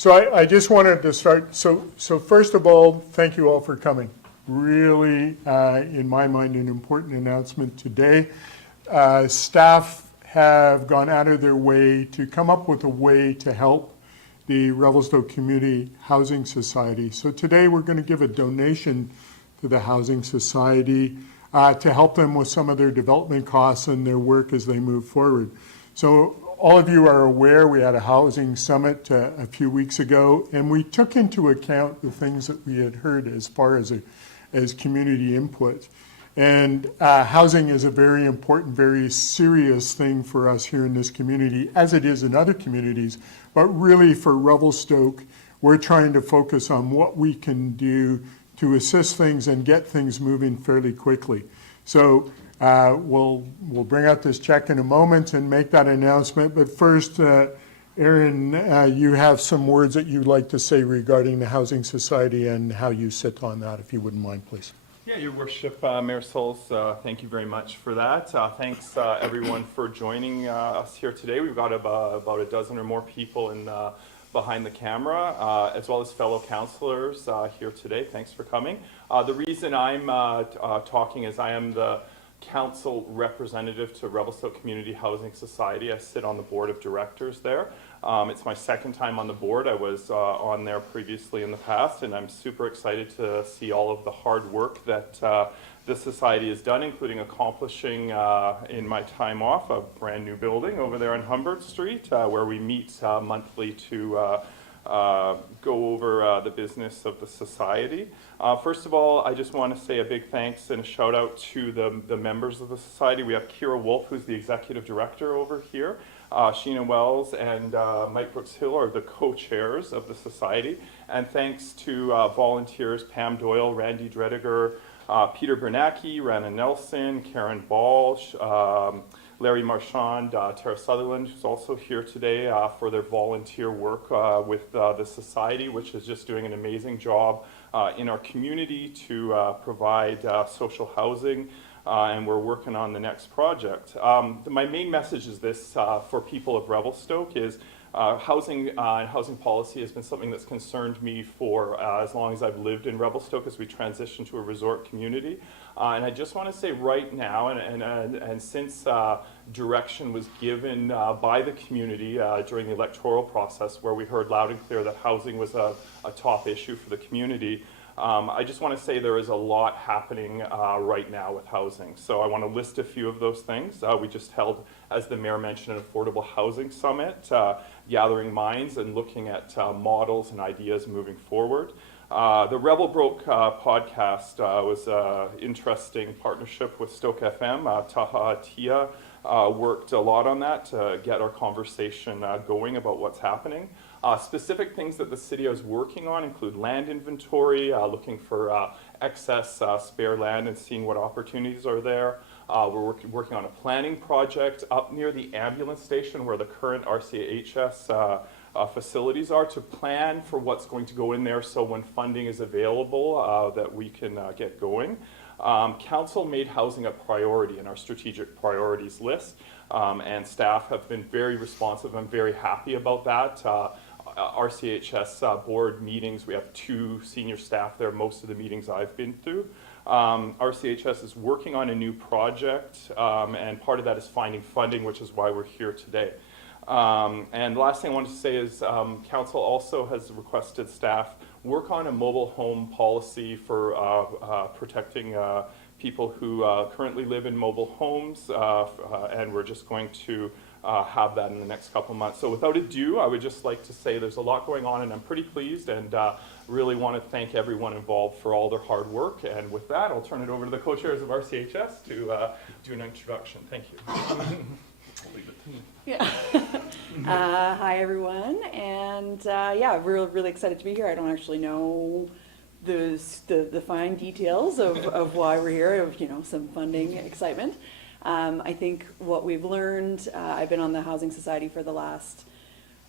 So I just wanted to start. So first of all, thank you all for coming. Really, in my mind, an important announcement today. Staff have gone out of their way to come up with a way to help the Revelstoke Community Housing Society. So today we're going to give a donation to the Housing Society to help them with some of their development costs and their work as they move forward. So all of you are aware we had a housing summit a few weeks ago, and we took into account the things that we had heard as far as community input. And housing is a very important, very serious thing for us here in this community, as it is in other communities. But really for Revelstoke, we're trying to focus on what we can do to assist things and get things moving fairly quickly. So we'll bring out this check in a moment and make that announcement. But first, Aaron, you have some words that you'd like to say regarding the Housing Society and how you sit on that, if you wouldn't mind, please. Yeah, Your Worship, Mayor Souls, thank you very much for that. Thanks everyone for joining us here today. We've got about a dozen or more people behind the camera, as well as fellow councillors here today. Thanks for coming. The reason I'm talking is I am the council representative to Revelstoke Community Housing Society. I sit on the board of directors there. It's my second time on the board. I was on there previously in the past, and I'm super excited to see all of the hard work that this society has done, including accomplishing in my time off a brand new building over there on Humbert Street, where we meet monthly to go over the business of the society. First of all, I just want to say a big thanks and a shout out to the members of the society. We have Kira Wolf, who's the executive director over here. Sheena Wells and Mike Brooks-Hill are the co-chairs of the society. And thanks to volunteers Pam Doyle, Randy Drediger, Peter Bernacki, Rana Nelson, Karen Ball, Larry Marchand, Tara Sutherland, who's also here today for their volunteer work with the society, which is just doing an amazing job in our community to provide social housing. And we're working on the next project. My main message is this for people of Revelstoke is housing and housing policy has been something that's concerned me for as long as I've lived in Revelstoke as we transition to a resort community. And I just want to say right now, and since direction was given by the community during the electoral process where we heard loud and clear that housing was a top issue for the community, I just want to say there is a lot happening right now with housing. So I want to list a few of those things. We just held, as the mayor mentioned, an affordable housing summit, gathering minds and looking at models and ideas moving forward. The Revelstoke podcast was an interesting partnership with Stoke FM. Taha Tia worked a lot on that to get our conversation going about what's happening. Specific things that the city is working on include land inventory, looking for excess spare land and seeing what opportunities are there. We're working on a planning project up near the ambulance station where the current RCHS facilities are to plan for what's going to go in there so when funding is available that we can get going. Council made housing a priority in our strategic priorities list, and staff have been very responsive. I'm very happy about that. RCHS board meetings, we have 2 senior staff there, most of the meetings I've been through. RCHS is working on a new project, and part of that is finding funding, which is why we're here today. And the last thing I wanted to say is council also has requested staff work on a mobile home policy for protecting people who currently live in mobile homes, and we're just going to have that in the next couple of months. So without ado, I would just like to say there's a lot going on and I'm pretty pleased and really want to thank everyone involved for all their hard work. And with that, I'll turn it over to the co-chairs of RCHS to do an introduction. Thank you. Yeah. Hi everyone, and yeah, we're really excited to be here. I don't actually know the fine details of why we're here, of some funding excitement. I think what we've learned, I've been on the Housing Society for the last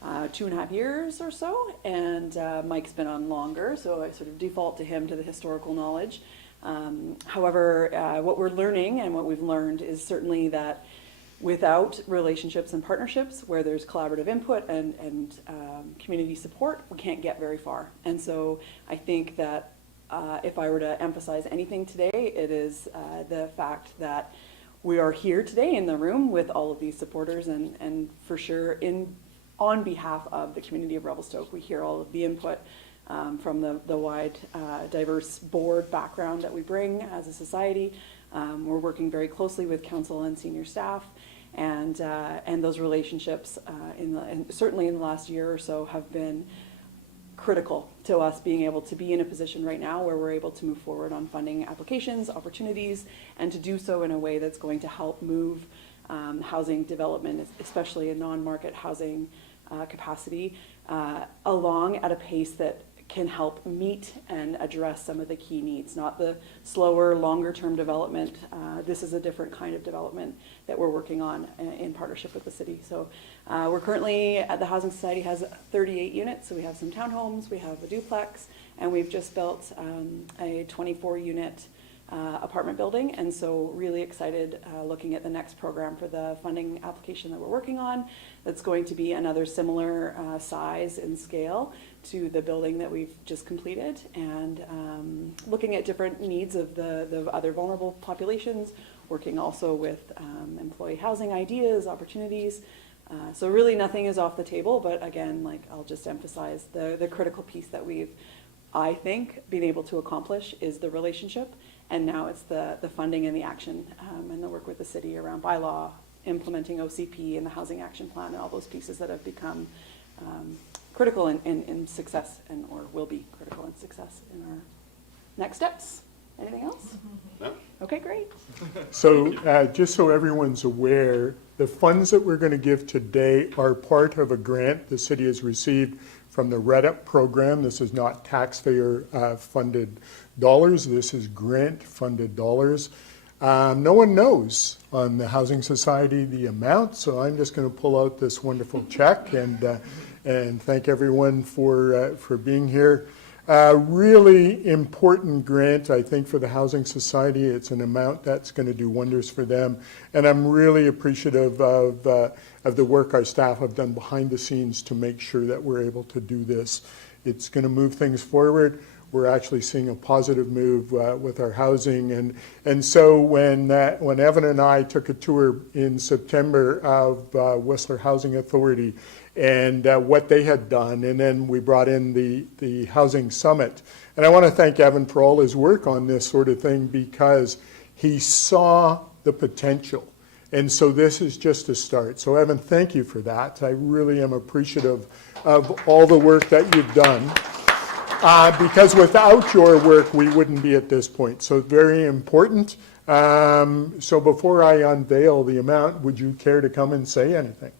2.5 years or so, and Mike's been on longer, so I sort of default to him to the historical knowledge. However, what we're learning and what we've learned is certainly that without relationships and partnerships where there's collaborative input and community support, we can't get very far. And so I think that if I were to emphasize anything today, it is the fact that we are here today in the room with all of these supporters, and for sure on behalf of the community of Revelstoke, we hear all of the input from the wide, diverse board background that we bring as a society. We're working very closely with council and senior staff, and those relationships, certainly in the last year or so, have been critical to us being able to be in a position right now where we're able to move forward on funding applications, opportunities, and to do so in a way that's going to help move housing development, especially in non-market housing capacity, along at a pace that can help meet and address some of the key needs, not the slower, longer-term development. This is a different kind of development that we're working on in partnership with the city. So we're currently, at the Housing Society has 38 units, so we have some townhomes, we have a duplex, and we've just built a 24-unit apartment building, and so really excited looking at the next program for the funding application that we're working on. That's going to be another similar size and scale to the building that we've just completed, and looking at different needs of the other vulnerable populations, working also with employee housing ideas, opportunities. So really nothing is off the table, but again, like I'll just emphasize the critical piece that we've, I think, been able to accomplish is the relationship. And now it's the funding and the action and the work with the city around bylaw, implementing OCP and the housing action plan and all those pieces that have become critical in success or will be critical in success in our next steps. Anything else? No. Okay, great. So just so everyone's aware, the funds that we're going to give today are part of a grant the city has received from the REDUP program. This is not taxpayer funded dollars. This is grant funded dollars. No one knows on the Housing Society the amount, so I'm just going to pull out this wonderful check and thank everyone for being here. Really important grant, I think, for the Housing Society. It's an amount that's going to do wonders for them, and I'm really appreciative of the work our staff have done behind the scenes to make sure that we're able to do this. It's going to move things forward. We're actually seeing a positive move with our housing, and so when Evan and I took a tour in September of Whistler Housing Authority and what they had done, and then we brought in the Housing Summit, and I want to thank Evan for all his work on this sort of thing because he saw the potential. And so this is just a start. So Evan, thank you for that. I really am appreciative of all the work that you've done. Because without your work, we wouldn't be at this point. So very important. So before I unveil the amount, would you care to come and say anything?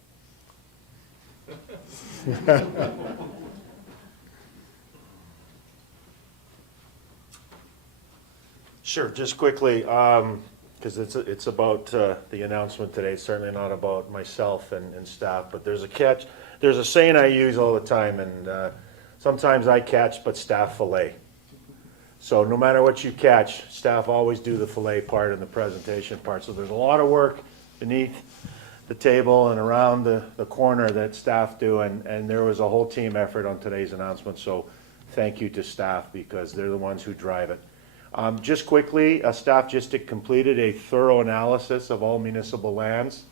Sure, just quickly, because it's about the announcement today. It's certainly not about myself and staff, but there's a catch. There's a saying I use all the time, and sometimes I catch, but staff fillet. So no matter what you catch, staff always do the fillet part and the presentation part. So there's a lot of work beneath the table and around the corner that staff do, and there was a whole team effort on today's announcement. So thank you to staff because they're the ones who drive it. Just quickly, staff just completed a thorough analysis of all municipal lands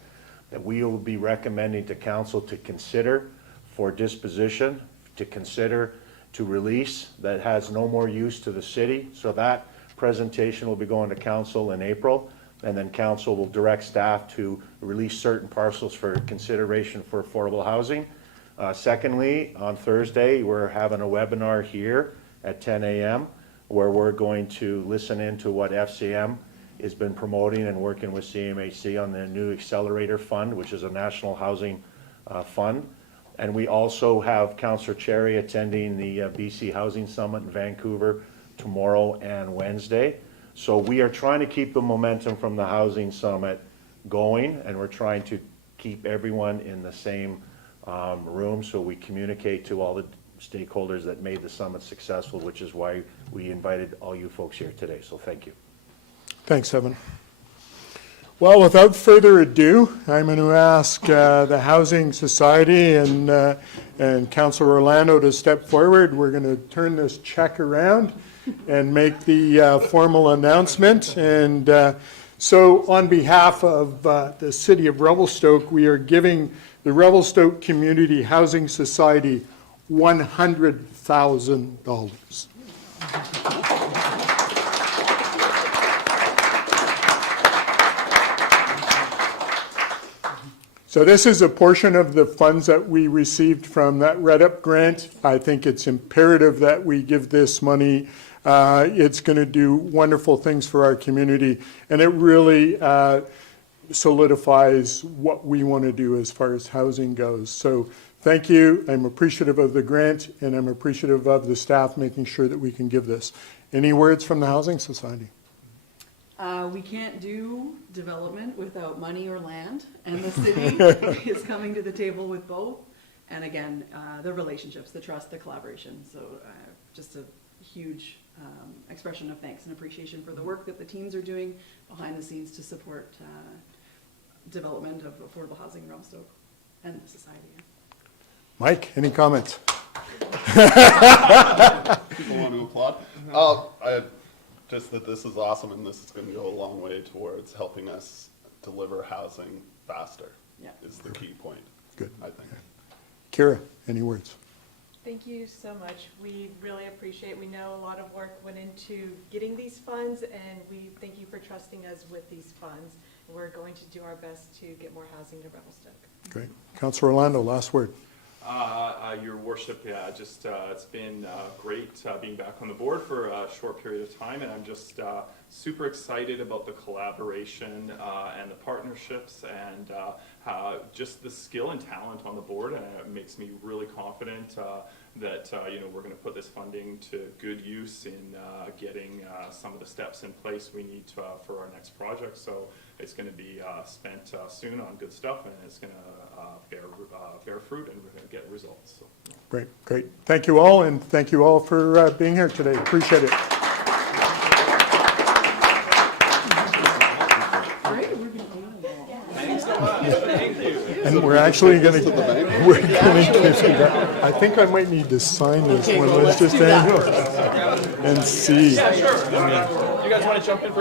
that we will be recommending to council to consider for disposition, to consider to release, that has no more use to the city. So that presentation will be going to council in April, and then council will direct staff to release certain parcels for consideration for affordable housing. Secondly, on Thursday, we're having a webinar here at 10 a.m. where we're going to listen into what FCM has been promoting and working with CMHC on the new Accelerator Fund, which is a national housing fund. And we also have Councillor Cherry attending the BC Housing Summit in Vancouver tomorrow and Wednesday. So we are trying to keep the momentum from the Housing Summit going, and we're trying to keep everyone in the same room so we communicate to all the stakeholders that made the summit successful, which is why we invited all you folks here today. So thank you. Thanks, Evan. Well, without further ado, I'm going to ask the Housing Society and Councillor Orlando to step forward. We're going to turn this check around and make the formal announcement. And so on behalf of the City of Revelstoke, we are giving the Revelstoke Community Housing Society $100,000. So this is a portion of the funds that we received from that Red Up grant. I think it's imperative that we give this money. It's going to do wonderful things for our community, and it really solidifies what we want to do as far as housing goes. So thank you. I'm appreciative of the grant, and I'm appreciative of the staff making sure that we can give this. Any words from the Housing Society? We can't do development without money or land, and the city is coming to the table with both. And again, the relationships, the trust, the collaboration. So just a huge expression of thanks and appreciation for the work that the teams are doing behind the scenes to support development of affordable housing in Revelstoke and the society. Mike, any comments? People want to applaud. Just that this is awesome, and this is going to go a long way towards helping us deliver housing faster. Yeah. Is the key point. Good. I think. Kira, any words? Thank you so much. We really appreciate, we know a lot of work went into getting these funds, and we thank you for trusting us with these funds. We're going to do our best to get more housing to Revelstoke. Great. Councillor Orlando, last word. Your worship, yeah, just it's been great being back on the board for a short period of time, and I'm just super excited about the collaboration and the partnerships and just the skill and talent on the board, and it makes me really confident that we're going to put this funding to good use in getting some of the steps in place we need for our next project. So it's going to be spent soon on good stuff, and it's going to bear fruit, and we're going to get results. So. Great, great. Thank you all, and thank you all for being here today. Appreciate it. Thanks so much. Thank you. And we're actually going to, I think I might need to sign this one. Let's just hang on and see. Yeah, sure. You guys want to jump in for